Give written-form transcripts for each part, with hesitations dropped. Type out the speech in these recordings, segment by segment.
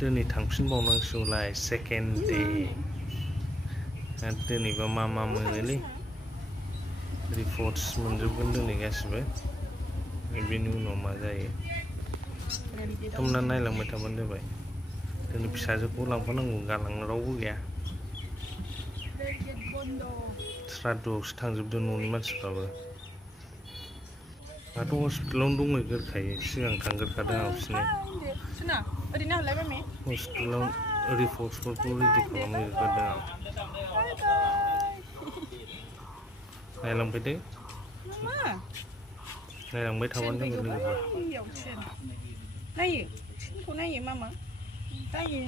दिनै थांफिनबावनांसिगौलाय second day दिनैबा मा मोनोलै रिपर्टस मोनजोबगोन दिनै गासिबो बेनि उनाव मा जायो थुमना नायलांबाय थाबानो जाबाय दिनै फिसाजोखौ लांफानांगौ गालांनो रावबो गैया श्राद्धआवसो थांजोबदों न'नि मानसिफ्राबो दाथ' हस्पिटालावनो दंहैग्रोखायो सिगां थांग्रोखादों आं बिसिनि हस्पिटालाव रिपर्टसफोरखौ रेडि खालामहैग्रोदों आं नायलांबाय दे नायलांबाय थाबानो जाबाय लोगोफोर नायो ट्रेनखौ नायो मामा नायो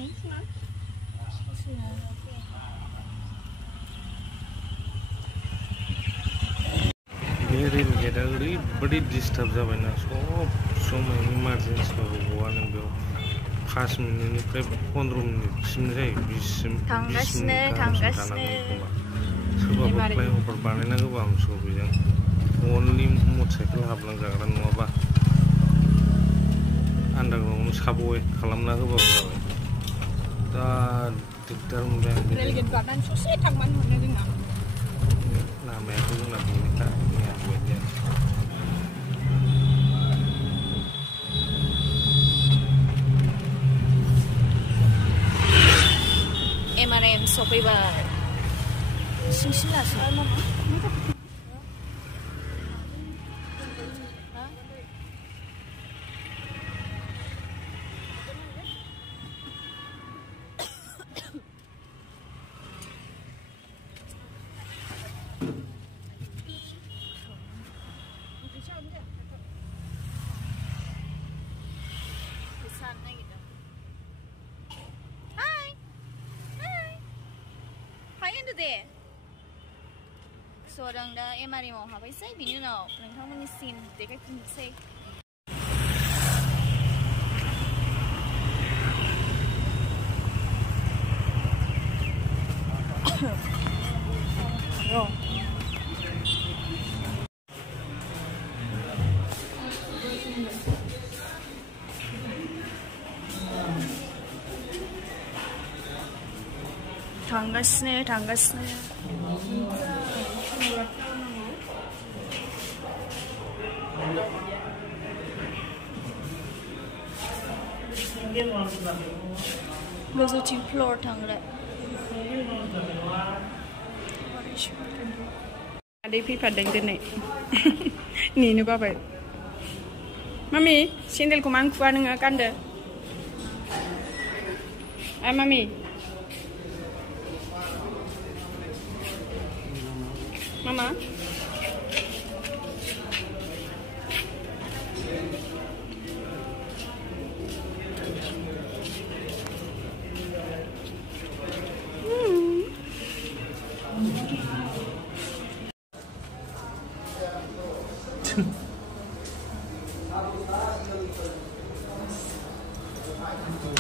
बे रेल गेटआ ओरैबायदि डिस्टार्ब जाबायना सब समय इमारजेन्सिबाबो गवा नों बेयाव 5 मिनिटनिफ्राय 15 मिनिटसिम जायो 20 मिनिट गाहामसिम थानांगौ एखमबा सोरबाबा फ्लाइअभार बानायना होबा हामसिगौ बेजों अनलि मटरसाइकेल हाबलांजाग्रा नङाबा आन्डारग्राउन्ड साबवे खालामना होबाबो जाबाय दा दिगदार मोनबाय आं रेल गेट बारनानै ससे थांबानो मोनो जोंना लामायाथ' जोंना बेनोखा मैया बायदियानो MRM सफैबाय सिंसिलासो दे स' दा MRM आव हाबैसै बिनि उनाव नोंथांमोननि सिन देखायफिनसै थांगासिनो गोजौथिं फ्ल'र थांग्रा आदै फैफादों दिनै नेनो बाबाय मामि सेन्देलखौ मानो खुवा नोङो गानदो मामि Mama?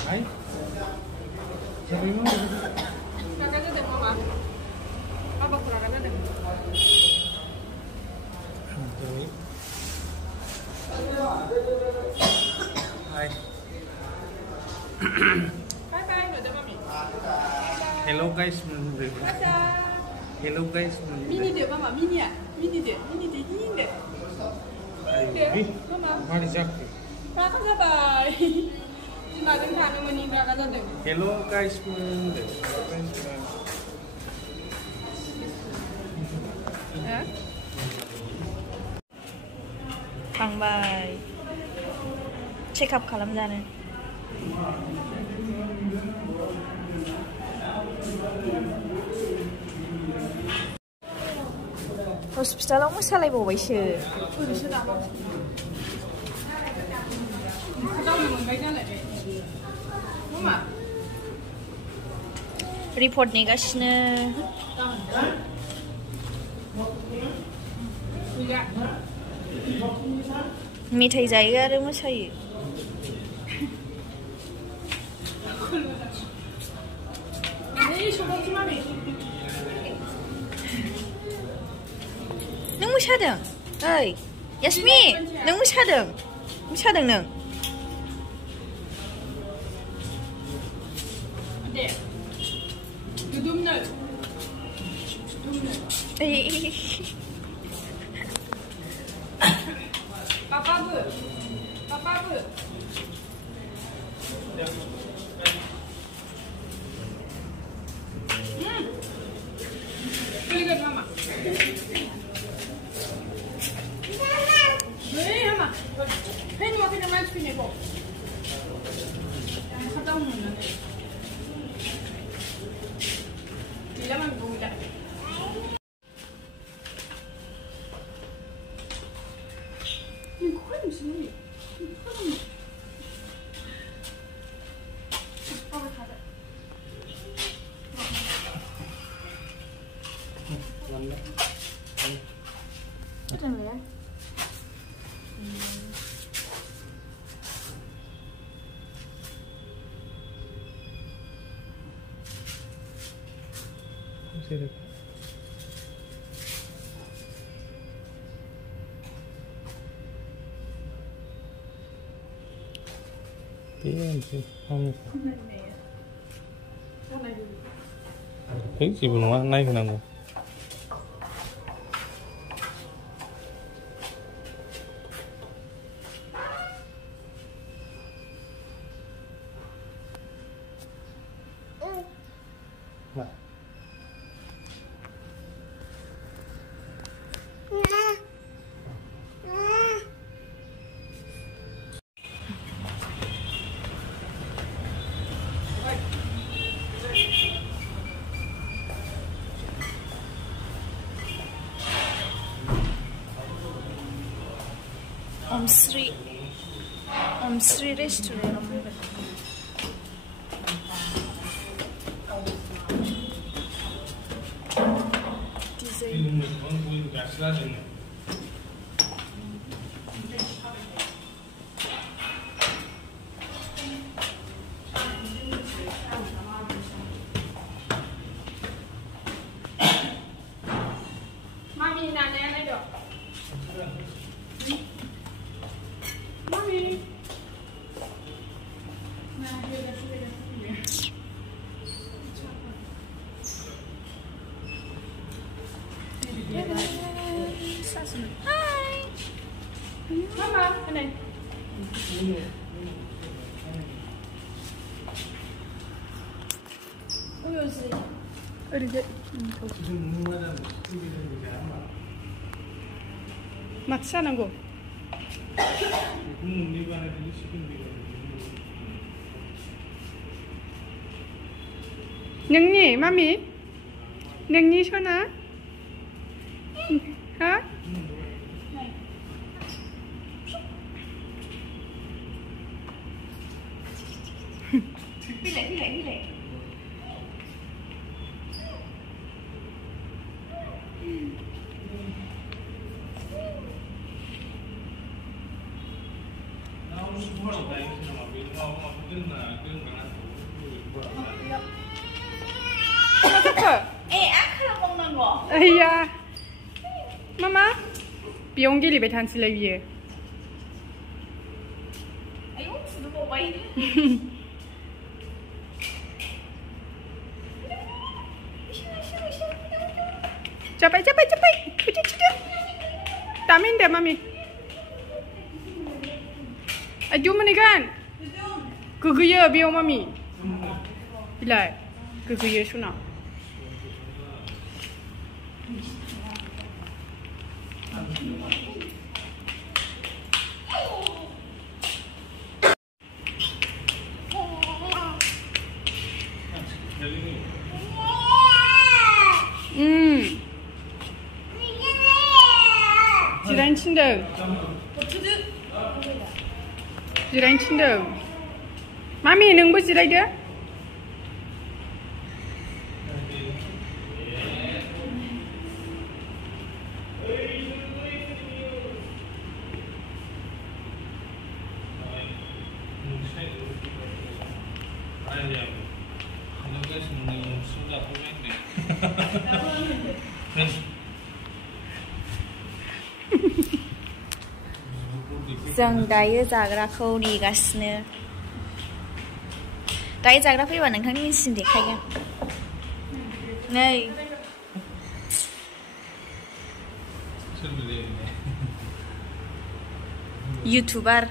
Hai? Kakaknya deh, Mama. Apa kurangnya deh? Hai. Bye bye, udah Mami. Hello guys, hello guys. Mini deh, Mama, mini ya, mini deh, ini deh. Mama. Mari jakti. Kakak sabar. Sinadeng tanya meni kakak deh. Hello guys, थांबाय चेकआप खालामजानो हस्पिटालाव मोसालायबावबायसो रिपर्ट नेगासिनो मेथाइ जायो आरो मोसायो नों मोसादों ओइ यास्मि नों मोसादों नों deh. Dudum no. Papa bu. Papa bu. Really good, Mama. Hey, Mama. Hey, you want to match me, Nico? Khatam ho na. Dila man gula. Ni ko ni sini. Bien sih, cái gì mà nó nay nào rồi. Om Sri Restaurant. Design. Mami, nana na do. Mami. Hi. Mama, ini. Maksa nanggo. Nengni, mami. Nengni sana. Ha? Pilih. Iya. Mama, 비용기 리베 단실래 위에. 아이고, 누구 와이? Capai. Cuci. Tamin deh, mami. Aju mana kan? Keguya biar mami. Bila? Keguya suna. Jiran cindau. Mami, nunggu jirai dia. जों दायो जाग्राखौ नेगासिनो दायो जाग्रा फैबा नोंथांनि मिन्थिनो देखायगोन नै YouTuber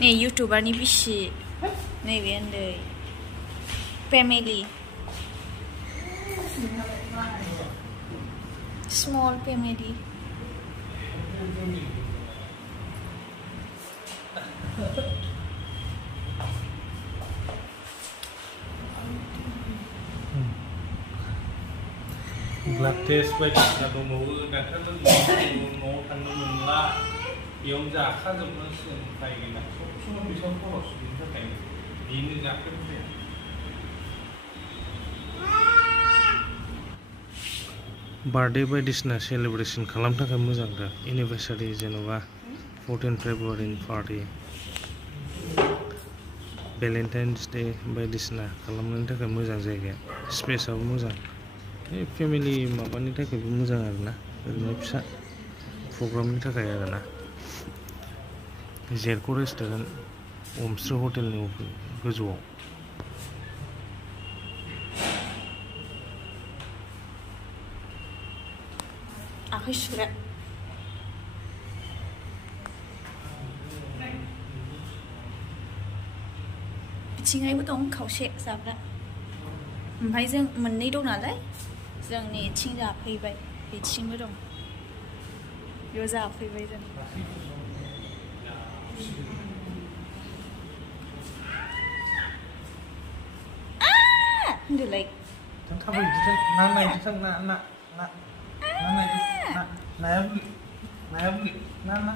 nih YouTuber ni bisi nih bian deh family small family blood test बायदिसिना दंबावो डाक्टारफोर न'आव थांनो मोनला बेयाव जाखाजोबनांसिगोन उफाय गैला सब समाव फैसा खरस बेनि थाखाय बेनो जाफेरबाय बार्थडे बायदिसिना सेलिब्रेशन खालामनो थाखाय मोजां दा एनिभार्सारि जेन'बा 14 फेब्रुवारिनि पार्टी भेलेन्टाइन्स डे बायदिसिना खालामनायनि थाखाय मोजां जायगाया स्पेसआबो मोजां फेमिलि माबानि थाखायबो मोजां आरोना ओरैनो फिसा प्रग्रामनि थाखाय आरोना जेरको रेस्टुरेन्ट अमस्रि हटेलनि गोजौआव आखाइ सुग्रा बिथिंहायबो दं खावसे जाग्रा ओमफ्राय जों मोननै दं नालाय जोंनि इथिं जाफैबाय बिथिंबो दं बेयाव जाफैबाय जों होनदोलाय थाबाय बिदिथां ना नायदिथां ना ना ना ना नायदि ना नाया बुलि ना ना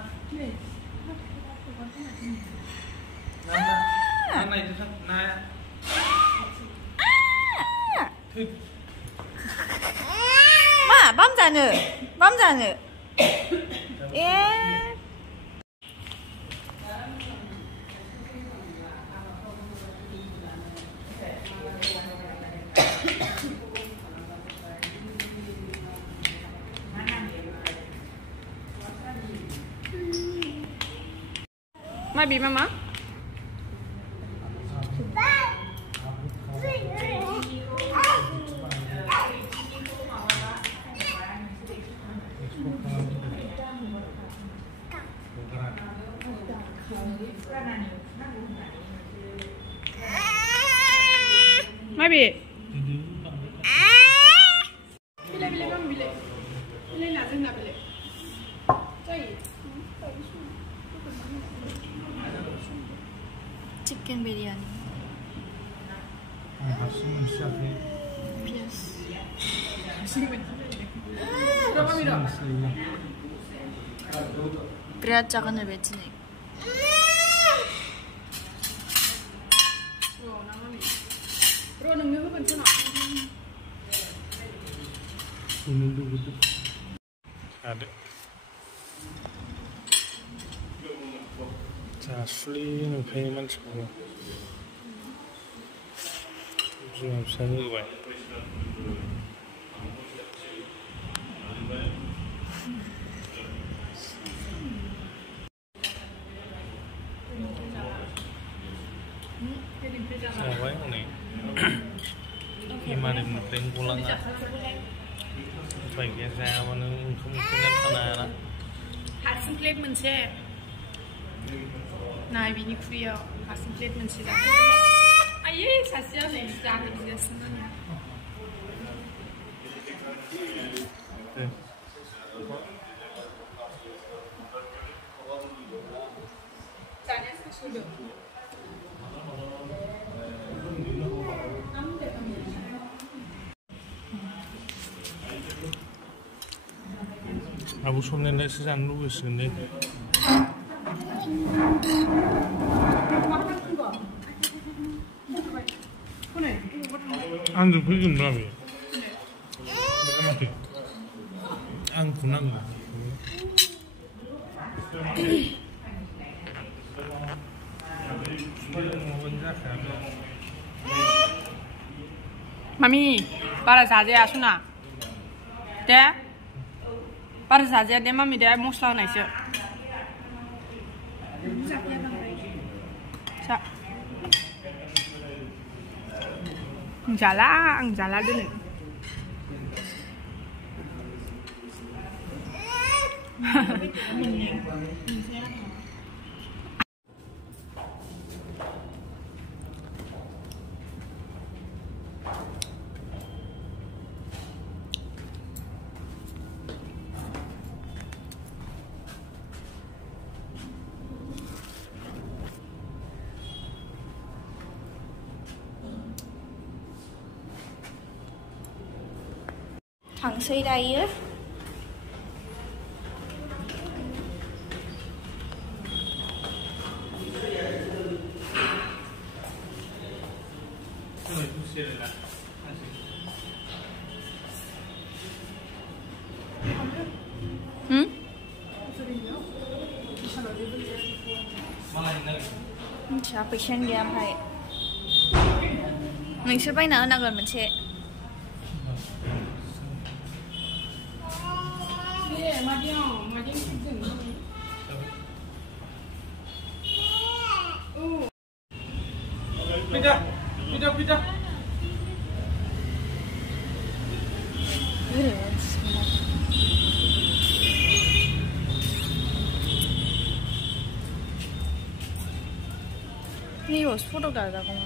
ना नायदिथां नाया मा बाम जानो ए Maybe mama. Maybe. Bile kan bile. Bile lazım na bile. Chicken biryani. Yes. Berat jangan lebih sini. Bro, nunggu apa pun sana. Ada. Asli nukai mansuknya. Cuma bisa nukai. Siapa yang nih? MRM pulang ah. Baiknya saya mana kemungkinan sana. Hasil plate mense. Nah, ini kuliah hasil plate mense dah. Ayah, saya sih dah kerja sana. Tanya sudah. Aku sebenarnya sedang lulus ini. Anda pergi berapa? Berapa? Angku nang. Mami, para saja asuna. Deh, para saja deh mami deh muslah naik sih. Sa. Ang jala din eh. Thằng đây á. Siapa passion dia apa? Nasi apa nak nagal macam? Pindah. Ini was foto dah ada kau.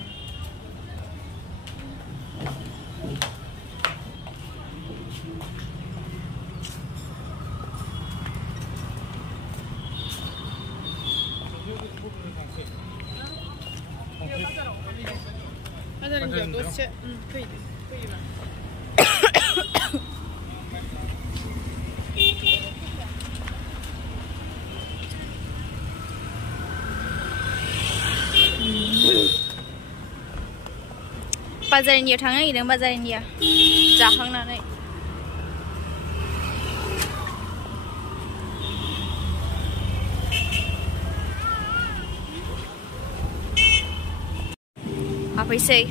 Bazar India थांनो नागिरदों Bazar India जाखांनानै हाबफैसै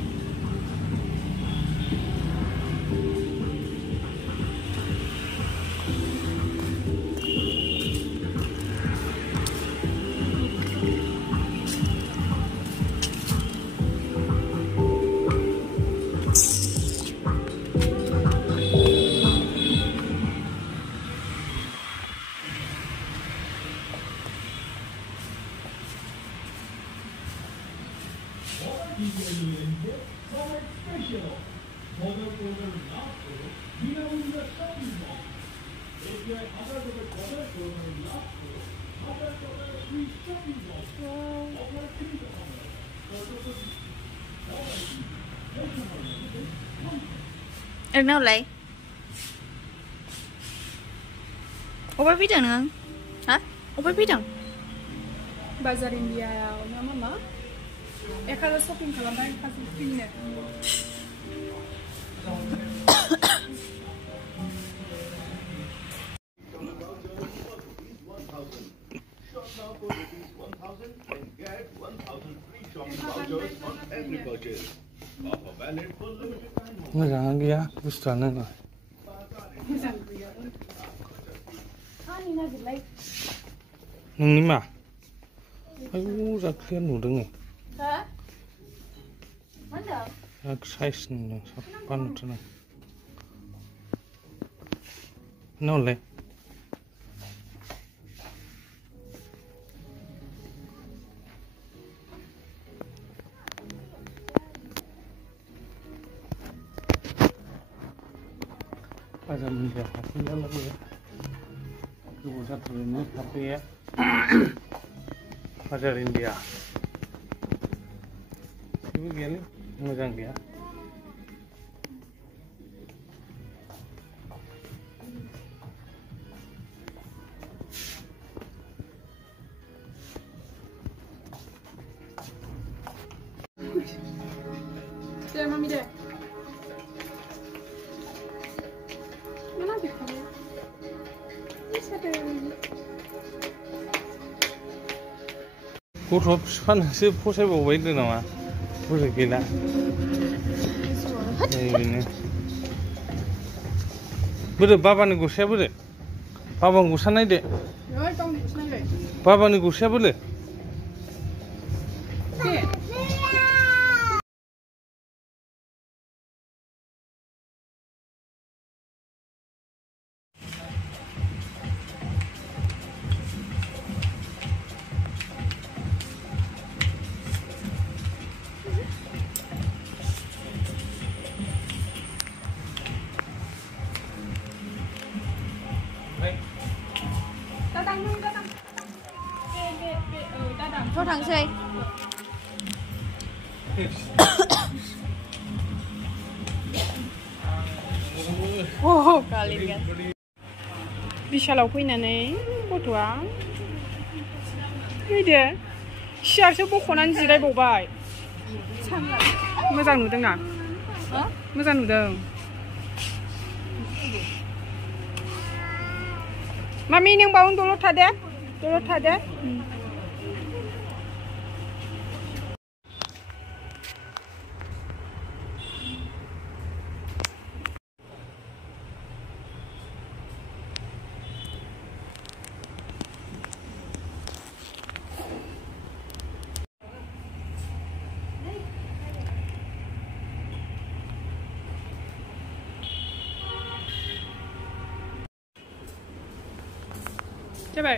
Ở đâu lại? Opa pidang nang? Hah? Opa pidang? Bazar India ya, mama. Kalau shopping kalau main kasih pinnya. Moजां गैया बुस्थुआनो ना नोंनि मा आयौ जाख्रिया नुदों नै साइज नुदों साफा नुथारदों नावलाय Bazar India hasilnya lagi ya. Kebutuhan ini tapi ya. Bazar India. Ibu gini, mojaं ya. Deh, mami deh. गथ' बिफानोसो फसायबावबाय होनदों नामा बोरै गैला बेनो बोरो बाबानि गस्लाया बोरो बाबानि गस्ला नायदो बाबानि गस्लाया बोरो Cho thằng xây. Oh, kalian. Bisaलाव फैनानै गथ'आ फैदो सियारसो बख'नानै जिरायबावबाय मोजां नुदों ना मोजां नुदों मामि नों बावनो दलद थादो Coba.